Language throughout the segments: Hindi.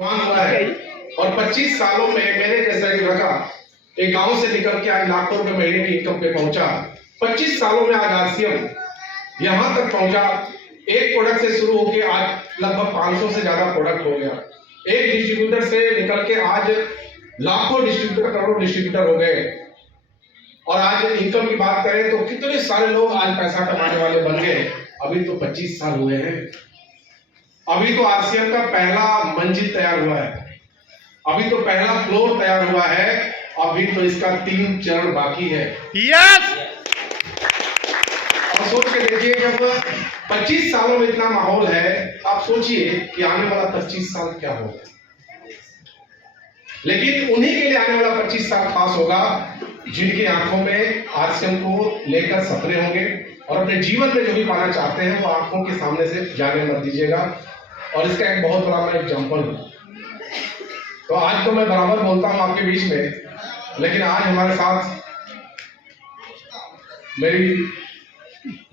हुआ है और 25 सालों में मेरे जैसा एक लड़का एक गांव से निकल के आज लाखों रुपए महीने की इनकम पे पहुंचा। 25 सालों में आज आरसीएम यहां तक पहुंचा। एक प्रोडक्ट से शुरू होकर आज लगभग 500 से ज्यादा प्रोडक्ट हो गया। एक डिस्ट्रीब्यूटर से निकल के आज लाखों डिस्ट्रीब्यूटर, करोड़ों डिस्ट्रीब्यूटर हो गए। और आज इनकम की बात करें तो कितने सारे लोग आज पैसा कमाने वाले बन गए। अभी तो 25 साल हुए हैं। अभी तो आरसीएम का पहला मंजिल तैयार हुआ है, अभी तो पहला फ्लोर तैयार हुआ है, अभी तो इसका 3 चरण बाकी है। यस। और सोच के देखिए, जब 25 सालों में इतना माहौल है, आप सोचिए कि आने वाला 25 साल क्या होगा। लेकिन उन्हीं के लिए आने वाला 25 साल खास होगा जिनकी आंखों में आरसीएम को लेकर सपने होंगे और अपने जीवन में जो भी पाना चाहते हैं वो आंखों के सामने से जाने मत दीजिएगा। और इसका एक बहुत बड़ा मैं एग्जाम्पल हूं। तो आज तो मैं बराबर बोलता हूं आपके बीच में, लेकिन आज हमारे साथ मेरी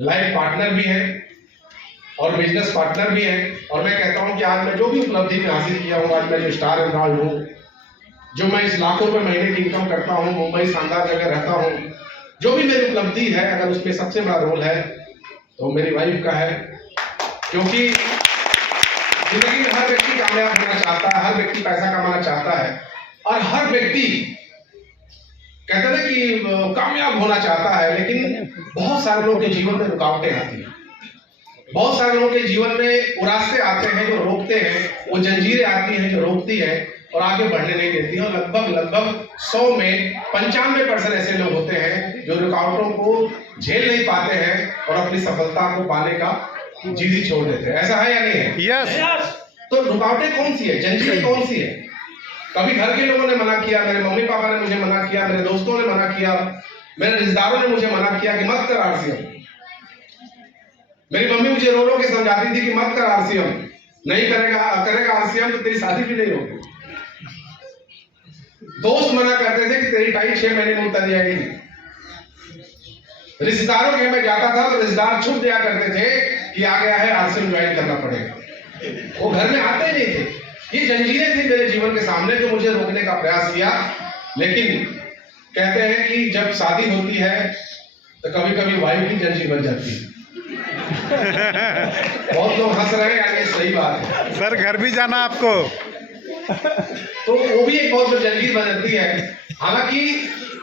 लाइफ पार्टनर भी है और बिजनेस पार्टनर भी है। और मैं कहता हूं कि आज मैं जो भी उपलब्धि में हासिल किया हूं, आज मैं जो स्टार एम्प्लॉय हूं, जो मैं इस लाखों रुपए महीने की इनकम करता हूं, मुंबई शानदार जगह रहता हूं, जो भी मेरी उपलब्धि है, अगर उसमें सबसे बड़ा रोल है तो मेरी वाइफ का है। क्योंकि जिंदगी में हर व्यक्ति कामयाब होना चाहता है, हर व्यक्ति पैसा कमाना चाहता है और हर व्यक्ति कहते हैं कि कामयाब होना चाहता है। लेकिन बहुत सारे लोगों के जीवन में रुकावटें आती हैं, बहुत सारे लोगों के जीवन में वो रास्ते आते हैं जो रोकते हैं, वो जंजीरें आती हैं जो रोकती है और आगे बढ़ने नहीं देती है। और लगभग 100 में 95% ऐसे लोग होते हैं जो रुकावटों को झेल नहीं पाते हैं और अपनी सफलता को पाने का जिद ही छोड़ देते हैं। ऐसा है या नहीं है? यस। तो रुकावटें कौन सी है, जंजीरें कौन सी है? कभी घर के लोगों ने मना किया, मेरे मम्मी पापा ने मुझे मना किया, मेरे दोस्तों ने मना किया, मेरे रिश्तेदारों ने मुझे मना किया कि मत कर आरसीएम। मेरी मम्मी मुझे रो रो के समझाती थी कि मत कर आरसीएम, नहीं करेगा आरसीएम तो तेरी शादी भी नहीं होगी। दोस्त मना करते थे कि तेरी टाइट 6 महीने में उतर जाएगी। रिश्तेदारों के मैं जाता था तो रिश्तेदार छुप दिया करते थे कि आ गया है, आरसीएम ज्वाइन करना पड़ेगा। वो घर में आते ही नहीं थे। ये जंजीरें थी मेरे जीवन के सामने जो मुझे रोकने का प्रयास किया। लेकिन कहते हैं कि जब शादी होती है तो कभी कभी वाइफ भी जंजीर बन जाती है। बहुत लोग हंस रहे हैं, यानी सही बात है सर, घर भी जाना आपको। तो वो भी एक बहुत बड़ी जंजीर बन जाती है। हालांकि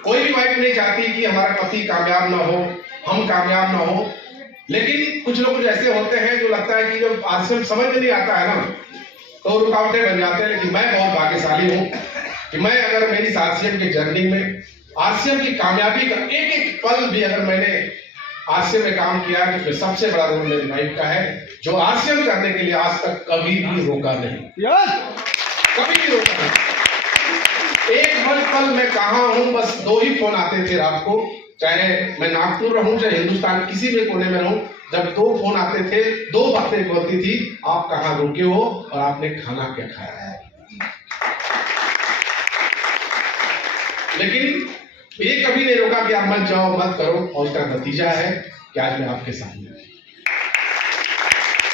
कोई भी वाइफ नहीं चाहती कि हमारा पति कामयाब ना हो, हम कामयाब ना हो। लेकिन कुछ लोग ऐसे होते हैं जो लगता है कि जब आरसीएम समझ में नहीं आता है ना तो रुकावटें बन जाते हैं। लेकिन मैं बहुत भाग्यशाली हूं कि मैं अगर मेरी आरसीएम की जर्नी में आरसीएम की कामयाबी का एक एक पल भी अगर मैंने आरसीएम में काम किया है तो फिर सबसे बड़ा रोल मेरी वाइफ का है, जो आरसीएम करने के लिए आज तक कभी भी रोका नहीं, कभी भी रोका नहीं। एक पल मैं कहां हूं, बस 2 ही फोन आते थे रात को, चाहे मैं नागपुर रहूं चाहे हिंदुस्तान किसी भी कोने में रहूं, जब 2 फोन आते थे 2 बातें होती थी, आप कहां रुके हो और आपने खाना क्या खाया है। लेकिन ये कभी नहीं रोका कि आप मत जाओ मत करो, और उसका नतीजा है कि आज मैं आपके सामने।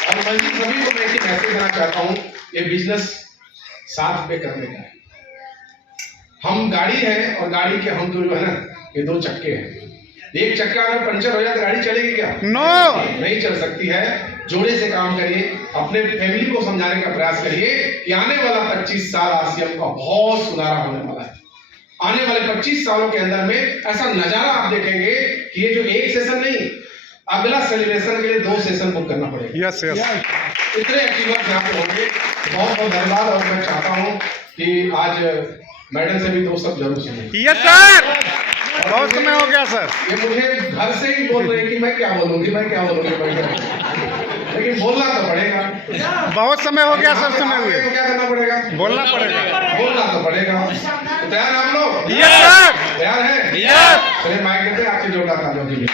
और मैं सभी को मैं एक मैसेज देना चाहता हूं, ये बिजनेस साथ में करने का है। हम गाड़ी है और गाड़ी के हम जो है ना, ये 2 चक्के हैं। एक चक्का अगर पंचर हो जाए तो गाड़ी चलेगी क्या? नो, नहीं चल सकती है। जोड़े से काम करिए, अपने फैमिली को समझाने का प्रयास करिए कि आने वाला 25 साल आरसीएम का बहुत सुनहरा होने वाला है। आने वाले 25 सालों के अंदर में ऐसा नजारा आप देखेंगे कि ये जो एक सेशन नहीं, अगला सेलिब्रेशन के लिए 2 सेशन बुक करना पड़ेगा। Yes yes. इतने अचीवर्स यहाँ पे होंगे। बहुत बहुत धन्यवाद। और मैं चाहता हूँ कि आज मैडम से भी 2 शब्द जरूर सुने। यस सर, बहुत समय हो गया सर। ये मुझे घर से ही बोल रहे हैं कि मैं क्या बोलूंगी, लेकिन बोलना तो पड़ेगा। बहुत समय हो गया सर सुने हुए। तो क्या करना पड़ेगा? बोलना पड़ेगा। बोलना तो पड़ेगा। तो तैयार आप लोग? Yes sir. तैयार है? यस। चलिए माइक देते हैं, आपकी जोरदार तालियों के लिए।